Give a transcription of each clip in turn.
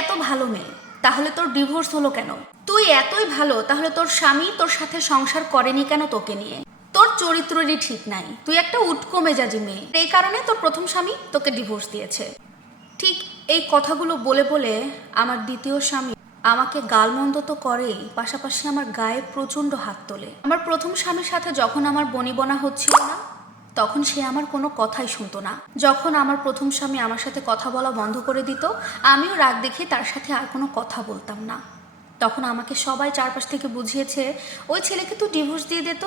এত ভালো মেয়ে, তাহলে তোর ডিভোর্স হলো কেন? তুই এতই ভালো, তাহলে তোর স্বামী তোর সাথে সংসার করেনি কেন তোকে নিয়ে? তোর চরিত্রই ঠিক নাই, তুই একটা উটকো মেজাজি মেয়ে। এই কারণে তোর প্রথম স্বামী তোকে ডিভোর্স দিয়েছে। ঠিক এই কথাগুলো বলে বলে আমার দ্বিতীয় স্বামী আমাকে গালমন্দ তো করেই, পাশাপাশি আমার গায়ে প্রচণ্ড হাত তোলে। আমার প্রথম স্বামীর সাথে যখন আমার বনিবনা হচ্ছিল না তখন সে আমার কোনো কথাই শুনতো না। যখন আমার প্রথম স্বামী আমার সাথে কথা বলা বন্ধ করে দিত, আমিও রাগ দেখে তার সাথে আর কোনো কথা বলতাম না। তখন আমাকে সবাই চারপাশ থেকে বুঝিয়েছে, ওই ছেলেকে তুই ডিভোর্স দিয়ে দিত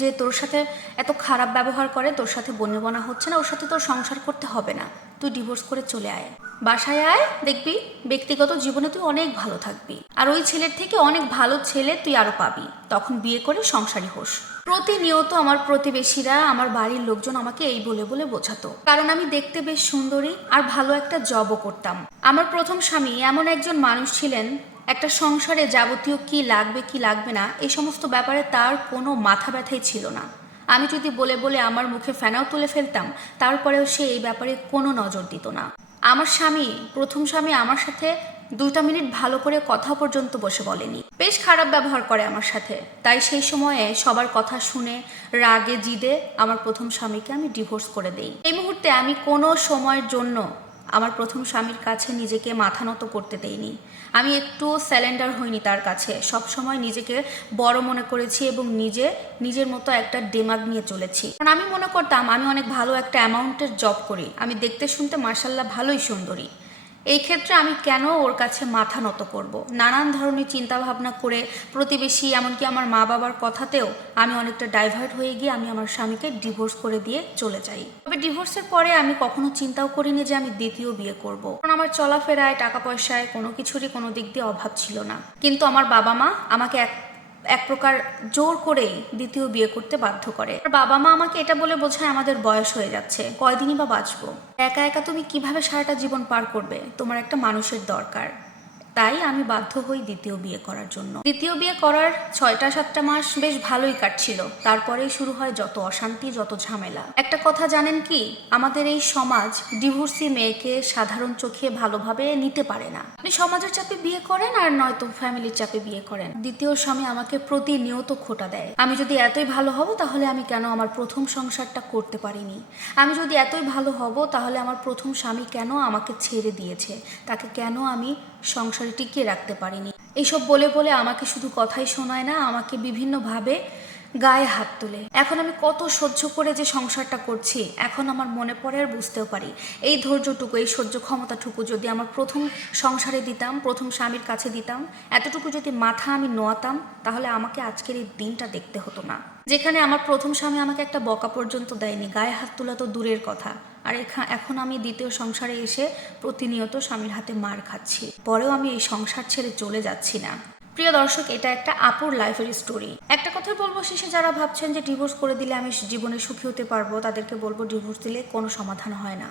যে তোর সাথে এত খারাপ ব্যবহার করে, তোর সাথে বনিবনা হচ্ছে না, ওর সাথে তোর সংসার করতে হবে না। তুই ডিভোর্স করে চলে আয়। বাসায় আয়, দেখবি ব্যক্তিগত জীবনে তুই অনেক ভালো থাকবি। আর ওই ছেলের থেকে অনেক ভালো ছেলে তুই আরও পাবি। তখন বিয়ে করে সংসারী হোস। প্রতিনিয়ত আমার প্রতিবেশীরা, আমার বাড়ির লোকজন আমাকে এই বলে বলে বোঝাতো। কারণ আমি দেখতে বেশ সুন্দরী আর ভালো একটা জবও করতাম। আমার প্রথম স্বামী এমন একজন মানুষ ছিলেন, একটা সংসারে যাবতীয় কি লাগবে কি লাগবে না এই সমস্ত ব্যাপারে তার কোনো মাথা ব্যথাই ছিল না। আমি যদি বলে বলে আমার মুখে ফেনাও তুলে ফেলতাম, তারপরেও সে এই ব্যাপারে কোনো নজর দিত না। আমার স্বামী, প্রথম স্বামী আমার সাথে দুটা মিনিট ভালো করে কথা পর্যন্ত বসে বলেনি। বেশ খারাপ ব্যবহার করে আমার সাথে। তাই সেই সময়ে সবার কথা শুনে, রাগে, জিদে আমার প্রথম স্বামীকে আমি ডিভোর্স করে দেই। এই মুহূর্তে আমি কোনো সময়ের জন্য আমার প্রথম স্বামীর কাছে নিজেকে মাথা নত করতে দেইনি। আমি একটু স্যালেন্ডার হইনি তার কাছে। সবসময় নিজেকে বড় মনে করেছি এবং নিজে, নিজের মতো একটা ডেমাগ নিয়ে চলেছি। কারণ আমি মনে করতাম, আমি অনেক ভালো একটা অ্যামাউন্টের জব করি। আমি দেখতে শুনতে মার্শাল্লাহ ভালোই সুন্দরী। এই ক্ষেত্রে আমি কেন ওর কাছে মাথা নত করব। নানান ধরনের চিন্তা ভাবনা করে প্রতিবেশী, এমনকি আমার মা বাবার কথাতেও আমি অনেকটা ডাইভার্ট হয়ে গিয়ে আমি আমার স্বামীকে ডিভোর্স করে দিয়ে চলে যাই তবে ডিভোর্সের পরে আমি কখনো চিন্তাও করিনি যে আমি দ্বিতীয় বিয়ে করব। কারণ আমার চলাফেরায়, টাকা পয়সায় কোনো কিছুরই কোনো দিক দিয়ে অভাব ছিল না কিন্তু আমার বাবা মা আমাকে এক এক প্রকার জোর করেই দ্বিতীয় বিয়ে করতে বাধ্য করে। বাবা মা আমাকে এটা বলে বোঝায় আমাদের বয়স হয়ে যাচ্ছে। কয়দিনই বা বাঁচবো? একা একা তুমি কীভাবে সারাটা জীবন পার করবে? তোমার একটা মানুষের দরকার। তাই আমি বাধ্য হই দ্বিতীয় বিয়ে করার জন্য। দ্বিতীয় বিয়ে করার ছয়টা সাতটা মাস বেশ ভালোই কাটছিল। তারপরেই শুরু হয় যত অশান্তি, যত ঝামেলা। একটা কথা জানেন কি? আমাদের এই সমাজ ডিভোর্সি মেয়েকে সাধারণ চোখে ভালোভাবে নিতে পারে না। আপনি সমাজের চাপে বিয়ে করেন আর নয়তো ফ্যামিলির চাপে বিয়ে করেন। দ্বিতীয় স্বামী আমাকে প্রতিনিয়ত খোটা দেয়। আমি যদি এতই ভালো হব, তাহলে আমি কেন আমার প্রথম সংসারটা করতে পারিনি? আমি যদি এতই ভালো হব, তাহলে আমার প্রথম স্বামী কেন আমাকে ছেড়ে দিয়েছে? তাকে কেন আমি সংসারে টিকিয়ে রাখতে পারিনি। এইসব বলে বলে আমাকে শুধু কথাই শোনায় না আমাকে বিভিন্নভাবে গায়ে হাত তুলে। এখন আমি কত সহ্য করে যে সংসারটা করছি, এখন আমার মনে পড়ে আর বুঝতেও পারি। এই ধৈর্যটুকু, এই সহ্য ক্ষমতাটুকু যদি আমার প্রথম সংসারে দিতাম, প্রথম স্বামীর কাছে দিতাম, এতটুকু যদি মাথা আমি নোয়াতাম, তাহলে আমাকে আজকের এই দিনটা দেখতে হতো না। যেখানে আমার প্রথম স্বামী আমাকে একটা বকা পর্যন্ত দেয়নি, গায়ে হাত তোলা তো দূরের কথা। আর এখা- এখন আমি দ্বিতীয় সংসারে এসে প্রতিনিয়ত স্বামীর হাতে মার খাচ্ছি। পরেও আমি এই সংসার ছেড়ে চলে যাচ্ছি না। প্রিয় দর্শক, এটা একটা আপুর লাইফের স্টোরি একটা কথা বলব শেষে, যারা ভাবছেন যে ডিভোর্স করে দিলে আমি জীবনে সুখী হতে পারব, তাদেরকে বলব ডিভোর্স দিলে কোনো সমাধান হয় না।